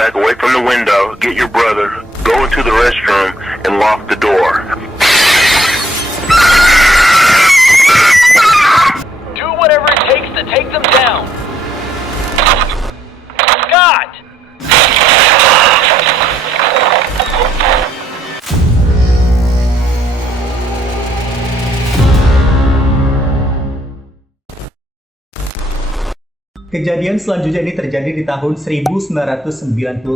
back away from the window, get your brother, go into the restroom, and lock the door. Do whatever it takes to take them down. Scott! Kejadian selanjutnya ini terjadi di tahun 1991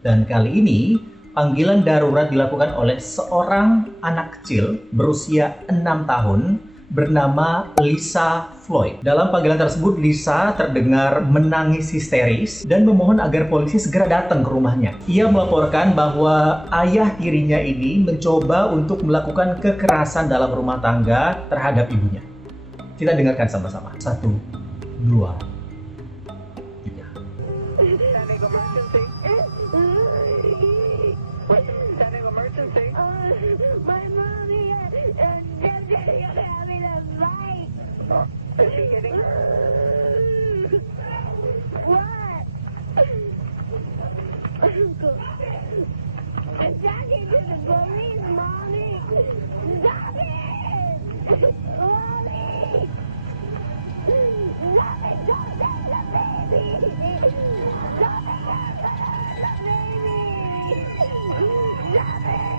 dan kali ini panggilan darurat dilakukan oleh seorang anak kecil berusia 6 tahun bernama Lisa Floyd. Dalam panggilan tersebut, Lisa terdengar menangis histeris dan memohon agar polisi segera datang ke rumahnya. Ia melaporkan bahwa ayah tirinya ini mencoba untuk melakukan kekerasan dalam rumah tangga terhadap ibunya. Kita dengarkan sama-sama. 1, 2, Is she hitting her? What? I'm talking to the police, Mommy! Stop it! Mommy! Stop it! Don't take the baby! Stop it! Don't take the baby! Stop it!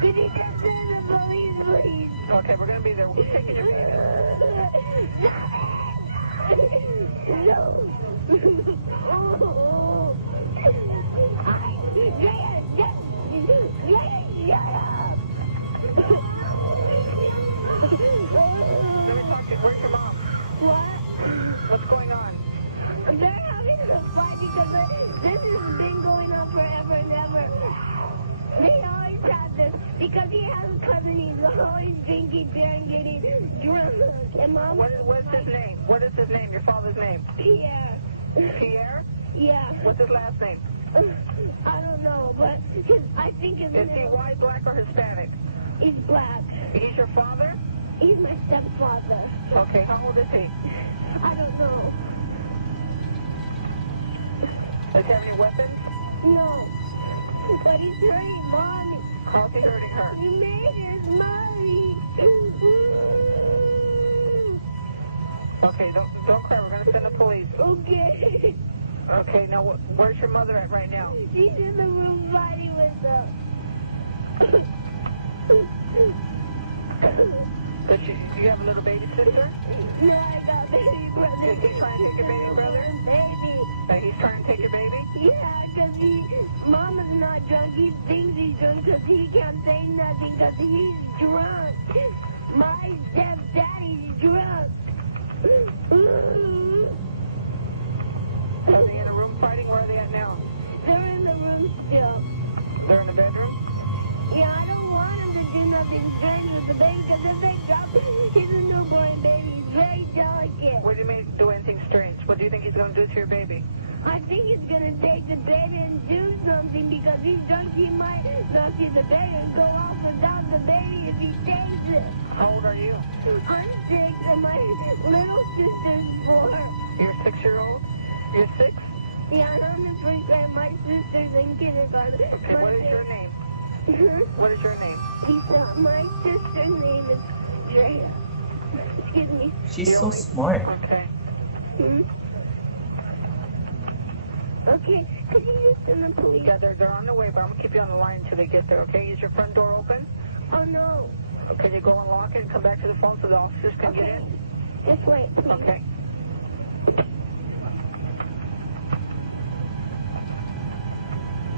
Could you just send the police, please? Okay, we're gonna be there. We're taking your baby. No. Where's your mom? What? What's going on? They're having a fight because this has been going on forever and ever. They always have this because he has a cousin. He's always drinking beer and getting drunk. And Mom. What's his name? What is his name? Your father's name? Pierre. Pierre? Yeah. What's his last name? I don't know, but I think his Is he name. white, black, or Hispanic? He's black. He's your father? He's my stepfather. Okay, how old is he? I don't know. Does he have any weapons? No. But he's hurting Mommy. How's he hurting her? He made his Mommy. Okay, don't cry. We're gonna send the police. Okay. Okay, now where's your mother at right now? She's in the room fighting with them. Do you have a little baby sister? No, I got baby brother. Is he trying to take your baby brother? Baby. He's trying to take your baby? Yeah, because Mom is not drunk. He thinks he's drunk because he can't say nothing because he's drunk. My stepdaddy's drunk. Are they in a room fighting? Where are they at now? They're in the room still. They're in the bedroom? Yeah, I don't want him to do nothing strange with the baby because if they drop him, he's a newborn baby. He's very delicate. What do you mean do anything strange? What do you think he's going to do to your baby? I think he's going to take the baby and do something because he's drunk. He might not see the baby and go off without the baby if he takes it. How old are you? I'm 6 and my little sister's 4. You're 6-year-old? You're 6? Yeah, I'm in 1st grade. My sister's in kindergarten. Okay, what is your name? What is your name? Lisa. My sister's name is Drea. Excuse me. she's so smart. Okay. Hmm? Okay, could you use the police? Yeah, they're on their way, but I'm going to keep you on the line until they get there, okay? Is your front door open? Oh, no. Okay, you go unlock it and come back to the phone so the officers can get in? Just wait, please. Okay.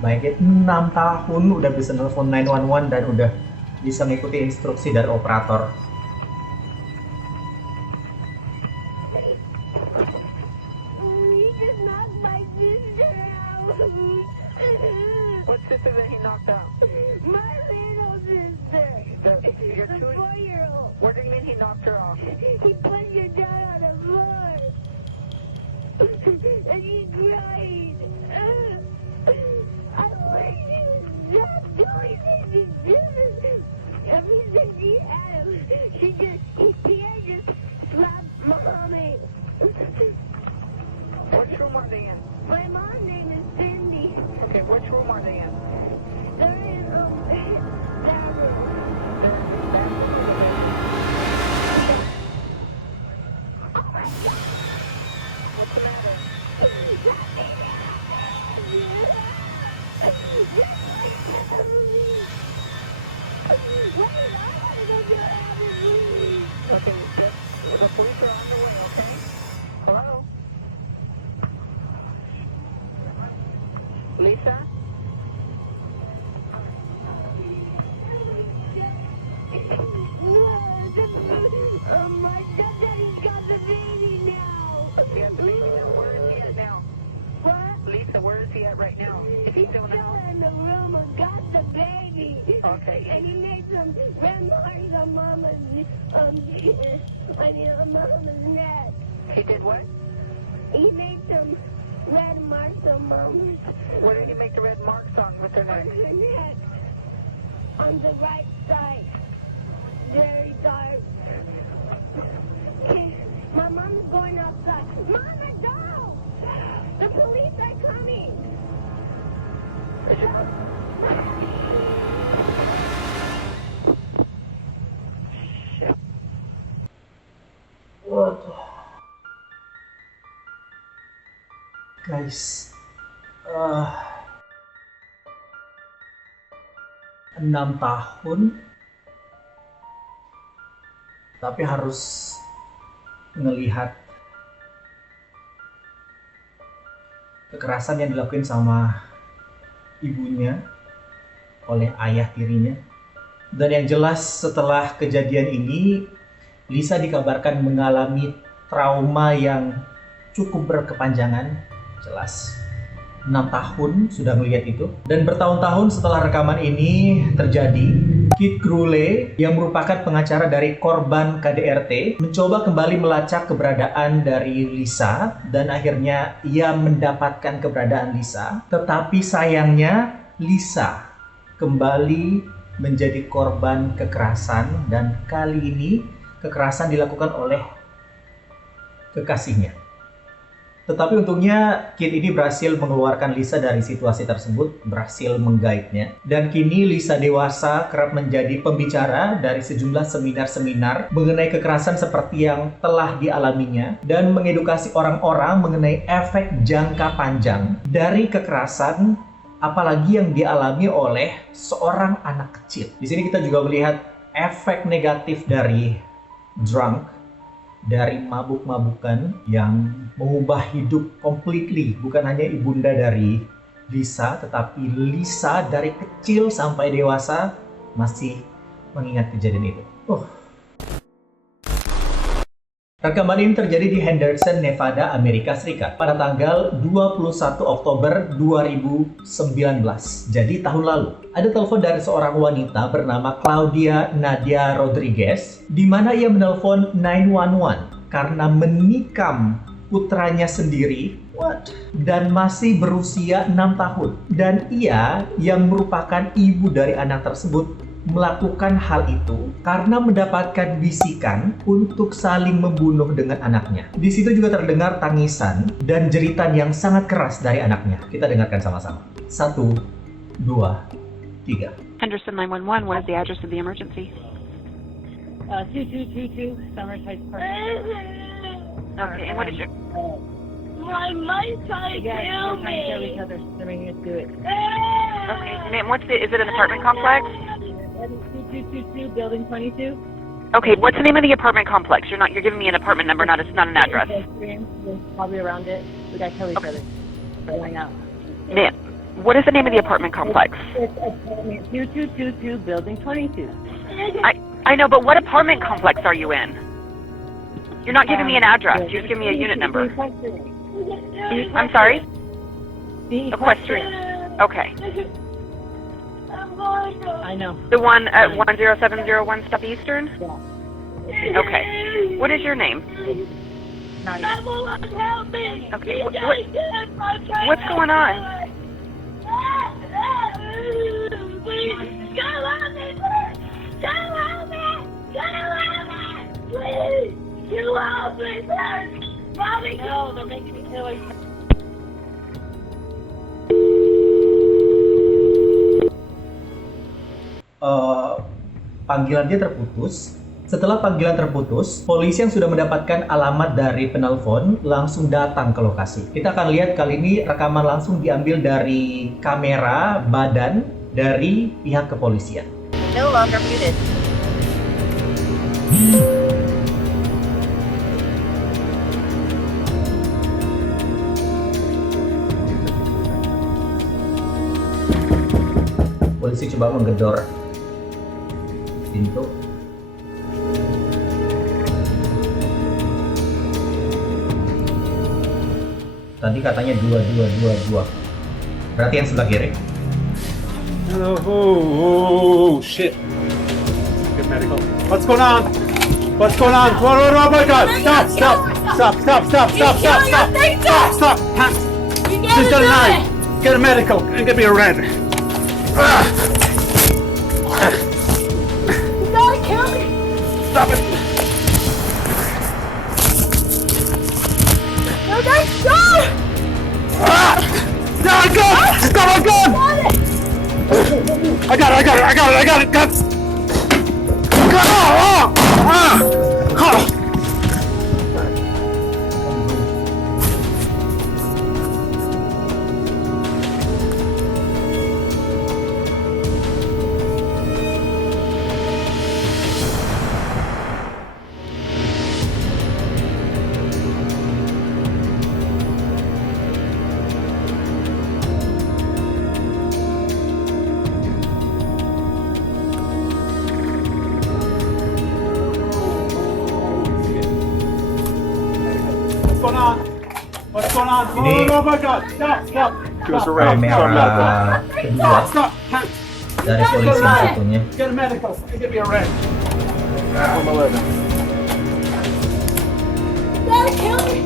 Baik, 6 tahun udah bisa nelfon 911 dan udah bisa mengikuti instruksi dari operator. He just knocked my sister out. What sister that he knocked out? My little sister. Your The 4-year-old. What do you mean he knocked her off? He pushed her down on the floor. And she cried. I wish she would stop doing this. Ever since she had him, Pierre just slapped Mommy. Which room are they in? My mom's name is Cindy. Okay, which room are they in? They're in that room. They're in that room. What's the matter? Okay, the police are on the way, okay? Hello? Lisa? My daddy's got the baby now. He has the baby now. Where is he at now? What? Lisa, where is he at right now? Is he still in the house? In the room and got the baby. Okay. And he made some red marks on Mama's Mama's neck. He did what? He made some red marks on Mama's Where did he make the red marks on with their neck? her neck. On the right side. Very dark. Okay, my mom's going outside. Mama, go! The police are coming. Is it? Shit. Waduh. Guys, 6 tahun, tapi harus ngelihat kekerasan yang dilakukan sama ibunya oleh ayah tirinya. Dan yang jelas setelah kejadian ini, Lisa dikabarkan mengalami trauma yang cukup berkepanjangan. Jelas 6 tahun sudah melihat itu. Dan bertahun-tahun setelah rekaman ini terjadi, Kit Crowley yang merupakan pengacara dari korban KDRT mencoba kembali melacak keberadaan dari Lisa, dan akhirnya ia mendapatkan keberadaan Lisa. Tetapi sayangnya Lisa kembali menjadi korban kekerasan, dan kali ini kekerasan dilakukan oleh kekasihnya. Tetapi untungnya Kit ini berhasil mengeluarkan Lisa dari situasi tersebut, berhasil menggaitnya. Dan kini Lisa dewasa kerap menjadi pembicara dari sejumlah seminar-seminar mengenai kekerasan seperti yang telah dialaminya, dan mengedukasi orang-orang mengenai efek jangka panjang dari kekerasan, apalagi yang dialami oleh seorang anak kecil. Di sini kita juga melihat efek negatif dari drunk, dari mabuk-mabukan yang mengubah hidup completely. Bukan hanya ibunda dari Lisa, tetapi Lisa dari kecil sampai dewasa masih mengingat kejadian itu. Rekaman ini terjadi di Henderson, Nevada, Amerika Serikat pada tanggal 21 Oktober 2019. Jadi tahun lalu. Ada telepon dari seorang wanita bernama Claudia Nadia Rodriguez, di mana ia menelpon 911 karena menikam putranya sendiri dan masih berusia 6 tahun. Dan ia yang merupakan ibu dari anak tersebut melakukan hal itu karena mendapatkan bisikan untuk saling membunuh dengan anaknya. Di situ juga terdengar tangisan dan jeritan yang sangat keras dari anaknya. Kita dengarkan sama-sama. 1, 2, 3. Henderson 911, what is the address of the emergency? 2222 Summer Heights Park. Okay, and what is your... My mind's trying to kill We're trying to kill me. each other. They're making us do it. Okay, ma'am, is it an apartment complex? 2222 Building 22. Okay, what's the name of the apartment complex? You're giving me an apartment number, not an address. Probably around it. We gotta kill each other. We're going out. Ma'am, what is the name of the apartment complex? It's apartment 2222 Building 22. I know, but what apartment complex are you in? You're not giving me an address. You're just giving me a unit number. I'm sorry? Equestrian. Okay. I know. The one at 10701 Southeastern? Yeah. Okay. What is your name? Nadia. Help me. Okay. What's going on? You help me, sir. Mommy, No, they're making me kill each other. panggilan dia terputus. Setelah panggilan terputus, polisi yang sudah mendapatkan alamat dari penelpon langsung datang ke lokasi. Kita akan lihat kali ini rekaman langsung diambil dari kamera badan dari pihak kepolisian. No longer muted. Polisi coba menggedor pintu. Tadi katanya 2222. Berarti yang sebelah kiri. Oh, shit. Get medical. What's going on? What's going on? Oh my God! Stop! Stop! Stop! Stop! Stop! Stop! Stop! Stop! Stop! Stop! Hands! She's got a knife. Get a medical and get me a red. You gotta kill me! Stop it! No, that's stop! No, my gun! Stop my gun! I got it! Gun! What's going on? Oh my God! Stop! Stop! Give us a red. Kamera kedua Stop! Hands! dari polisi yang satunya. Get a medical and get me a red. On my leg. You gotta kill me!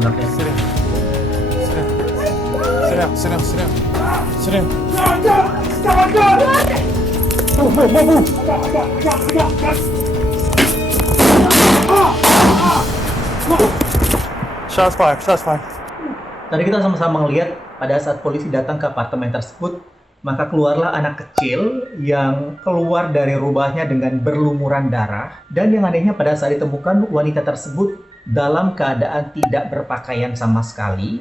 Anaknya Sit down. Stop my gun! Move! I got. Shots fired. Tadi kita sama-sama melihat pada saat polisi datang ke apartemen tersebut, maka keluarlah anak kecil yang keluar dari rumahnya dengan berlumuran darah. Dan yang anehnya pada saat ditemukan wanita tersebut dalam keadaan tidak berpakaian sama sekali.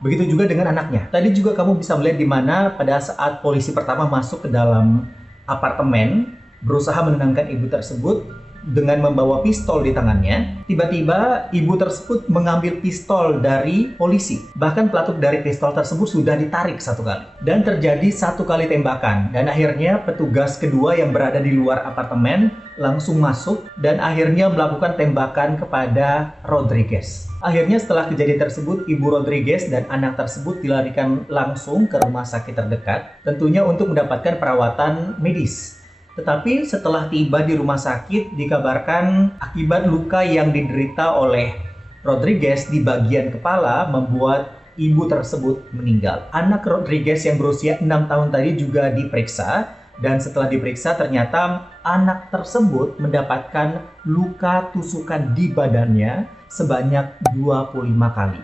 Begitu juga dengan anaknya. Tadi juga kamu bisa melihat di mana pada saat polisi pertama masuk ke dalam apartemen, berusaha menenangkan ibu tersebut dengan membawa pistol di tangannya. Tiba-tiba ibu tersebut mengambil pistol dari polisi. Bahkan pelatuk dari pistol tersebut sudah ditarik satu kali. Dan terjadi satu kali tembakan. Dan akhirnya petugas kedua yang berada di luar apartemen langsung masuk dan akhirnya melakukan tembakan kepada Rodriguez. Akhirnya setelah kejadian tersebut, ibu Rodriguez dan anak tersebut dilarikan langsung ke rumah sakit terdekat, tentunya untuk mendapatkan perawatan medis. Tetapi setelah tiba di rumah sakit, dikabarkan akibat luka yang diderita oleh Rodriguez di bagian kepala membuat ibu tersebut meninggal. Anak Rodriguez yang berusia 6 tahun tadi juga diperiksa, dan setelah diperiksa ternyata anak tersebut mendapatkan luka tusukan di badannya sebanyak 25 kali.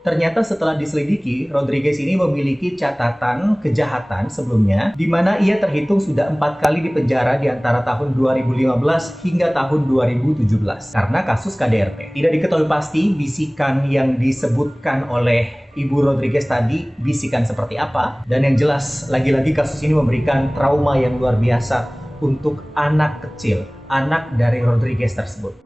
Ternyata setelah diselidiki, Rodriguez ini memiliki catatan kejahatan sebelumnya, di mana ia terhitung sudah 4 kali dipenjara di antara tahun 2015 hingga tahun 2017 karena kasus KDRT. Tidak diketahui pasti bisikan yang disebutkan oleh Ibu Rodriguez tadi bisikan seperti apa, dan yang jelas lagi-lagi kasus ini memberikan trauma yang luar biasa untuk anak kecil, anak dari Rodriguez tersebut.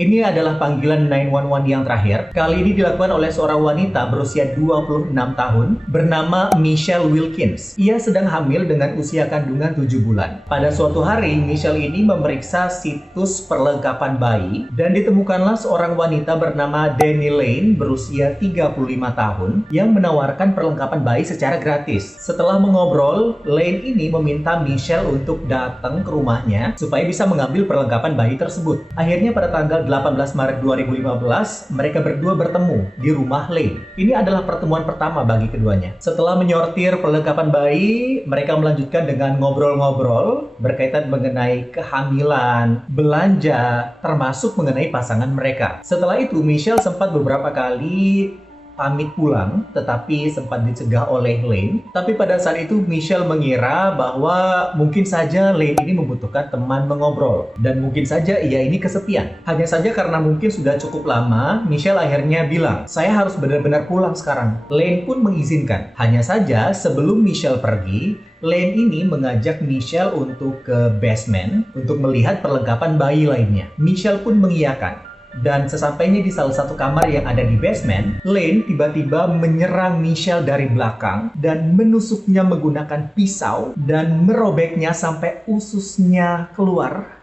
Ini adalah panggilan 911 yang terakhir. Kali ini dilakukan oleh seorang wanita berusia 26 tahun bernama Michelle Wilkins. Ia sedang hamil dengan usia kandungan 7 bulan. Pada suatu hari, Michelle ini memeriksa situs perlengkapan bayi dan ditemukanlah seorang wanita bernama Danny Lane berusia 35 tahun yang menawarkan perlengkapan bayi secara gratis. Setelah mengobrol, Lane ini meminta Michelle untuk datang ke rumahnya supaya bisa mengambil perlengkapan bayi tersebut. Akhirnya pada tanggal 18 Maret 2015, mereka berdua bertemu di rumah Lane. Ini adalah pertemuan pertama bagi keduanya. Setelah menyortir perlengkapan bayi, mereka melanjutkan dengan ngobrol-ngobrol berkaitan mengenai kehamilan, belanja, termasuk mengenai pasangan mereka. Setelah itu, Michelle sempat beberapa kali pamit pulang, tetapi sempat dicegah oleh Lane. Tapi pada saat itu Michelle mengira bahwa mungkin saja Lane ini membutuhkan teman mengobrol. Dan mungkin saja ia ini kesepian. Hanya saja karena mungkin sudah cukup lama, Michelle akhirnya bilang, saya harus benar-benar pulang sekarang. Lane pun mengizinkan. Hanya saja sebelum Michelle pergi, Lane ini mengajak Michelle untuk ke basement untuk melihat perlengkapan bayi lainnya. Michelle pun mengiyakan. Dan sesampainya di salah satu kamar yang ada di basement, Lane tiba-tiba menyerang Michelle dari belakang dan menusuknya menggunakan pisau dan merobeknya sampai ususnya keluar.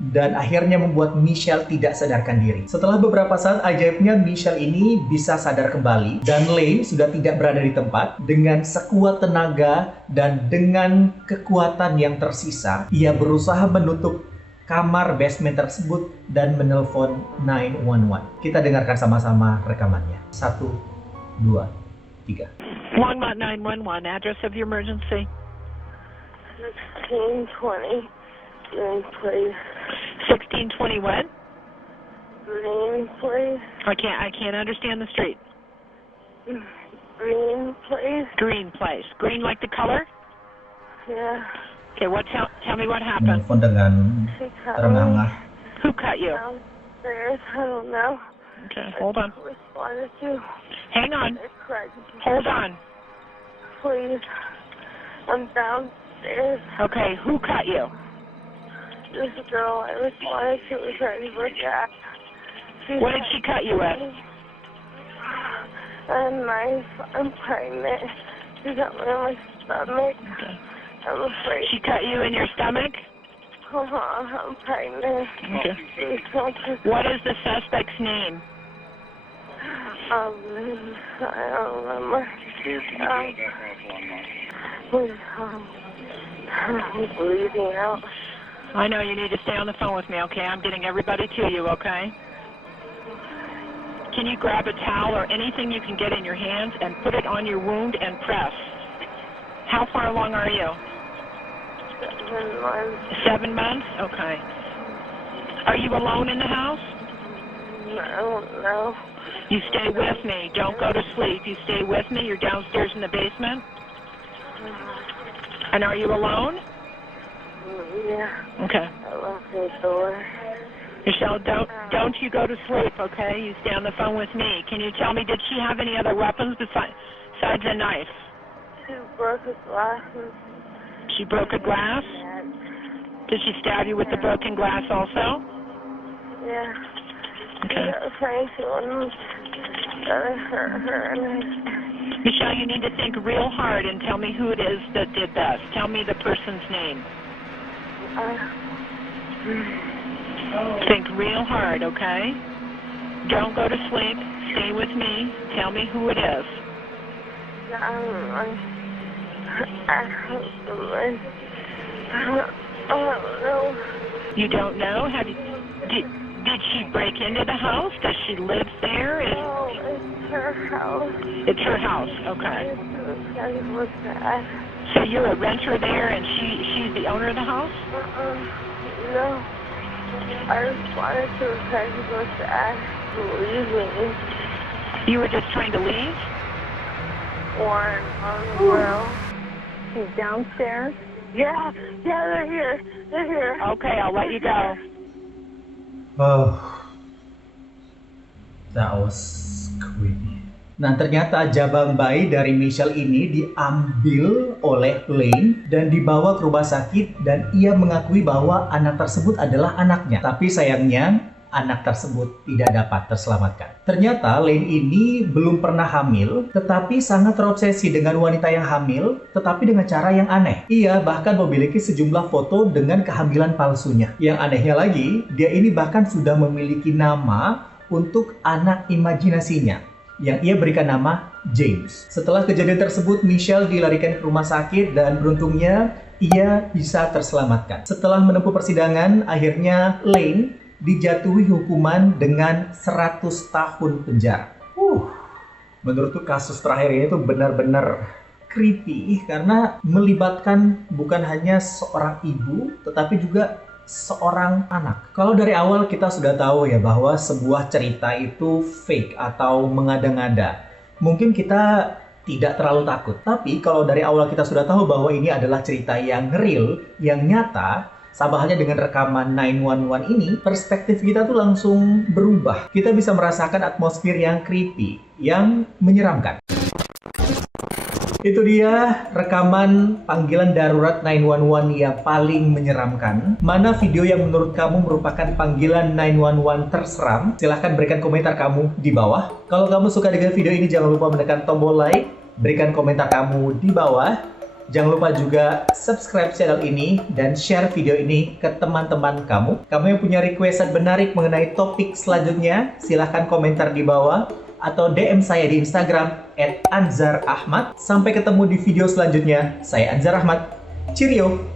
Dan akhirnya membuat Michelle tidak sadarkan diri. Setelah beberapa saat, ajaibnya Michelle ini bisa sadar kembali dan Lane sudah tidak berada di tempat. Dengan sekuat tenaga dan dengan kekuatan yang tersisa, ia berusaha menutup kamar basement tersebut dan menelpon 911. Kita dengarkan sama-sama rekamannya. 1, 2, 3. Longmont 911, address of your emergency. 1620 Green, please. 1620 what? Green, please. I can't understand the street. Green, please. Green place. Green like the color? Yeah. Okay, tell me what happened. Telepon dengan She cut terengah-engah. Who cut you? downstairs. I don't know. Okay, hold on. I responded to. Hang on. I cried. Hold on. Please. I'm downstairs. Okay, who cut you? This girl I responded to was ready for Jack. What did she cut you with? A knife. I'm pregnant. She got me in my stomach. Okay. I'm afraid. She cut you in your stomach? I'm pregnant. Okay. Please don't touch What is the suspect's name? I don't remember. I'm bleeding out. I know you need to stay on the phone with me, okay? I'm getting everybody to you, okay? Can you grab a towel or anything you can get in your hands and put it on your wound and press? How far along are you? 7 months. 7 months? Okay. Are you alone in the house? I don't know. You stay with me. Don't go to sleep. You stay with me. You're downstairs in the basement? And are you alone? Yeah. Okay. I locked the door. Michelle, don't you go to sleep, okay? You stay on the phone with me. Can you tell me, did she have any other weapons besides a knife? She broke a glass. She broke a glass? Did she stab you with the broken glass also? Yeah. Okay. Trying to hurt her. Michelle, you need to think real hard and tell me who it is that did this. Tell me the person's name. Think real hard, okay? Don't go to sleep. Stay with me. Tell me who it is. I don't know. You don't know? Did she break into the house? Does she live there? No, it's her house. It's her house. Okay. What's that? So you're a renter there, and she's the owner of the house? No. I responded to a text with that. Believe me. You were just trying to leave? One on the grill. She's downstairs? Yeah, they're here. They're here. Okay, I'll let you go. Oh, that was creepy. Nah, ternyata jabang bayi dari Michelle ini diambil oleh Lane dan dibawa ke rumah sakit dan ia mengakui bahwa anak tersebut adalah anaknya. Tapi sayangnya anak tersebut tidak dapat terselamatkan. Ternyata Lane ini belum pernah hamil, tetapi sangat terobsesi dengan wanita yang hamil, tetapi dengan cara yang aneh. Ia bahkan memiliki sejumlah foto dengan kehamilan palsunya. Yang anehnya lagi, dia ini bahkan sudah memiliki nama untuk anak imajinasinya, yang ia berikan nama James. Setelah kejadian tersebut, Michelle dilarikan ke rumah sakit dan beruntungnya ia bisa terselamatkan. Setelah menempuh persidangan, akhirnya Lane dijatuhi hukuman dengan 100 tahun penjara. Menurutku kasus terakhir ini tuh benar-benar creepy karena melibatkan bukan hanya seorang ibu, tetapi juga seorang anak. Kalau dari awal kita sudah tahu ya bahwa sebuah cerita itu fake atau mengada-ngada. Mungkin kita tidak terlalu takut. Tapi kalau dari awal kita sudah tahu bahwa ini adalah cerita yang real, yang nyata, sama halnya dengan rekaman 911 ini, perspektif kita tuh langsung berubah. Kita bisa merasakan atmosfer yang creepy, yang menyeramkan. Itu dia rekaman panggilan darurat 911 yang paling menyeramkan. Mana video yang menurut kamu merupakan panggilan 911 terseram? Silahkan berikan komentar kamu di bawah. Kalau kamu suka dengan video ini, jangan lupa menekan tombol like, berikan komentar kamu di bawah. Jangan lupa juga subscribe channel ini dan share video ini ke teman-teman kamu. Kamu yang punya requestan menarik mengenai topik selanjutnya, silahkan komentar di bawah atau DM saya di Instagram @anzarahmad. Sampai ketemu di video selanjutnya. Saya Anzar Ahmad. Cheerio!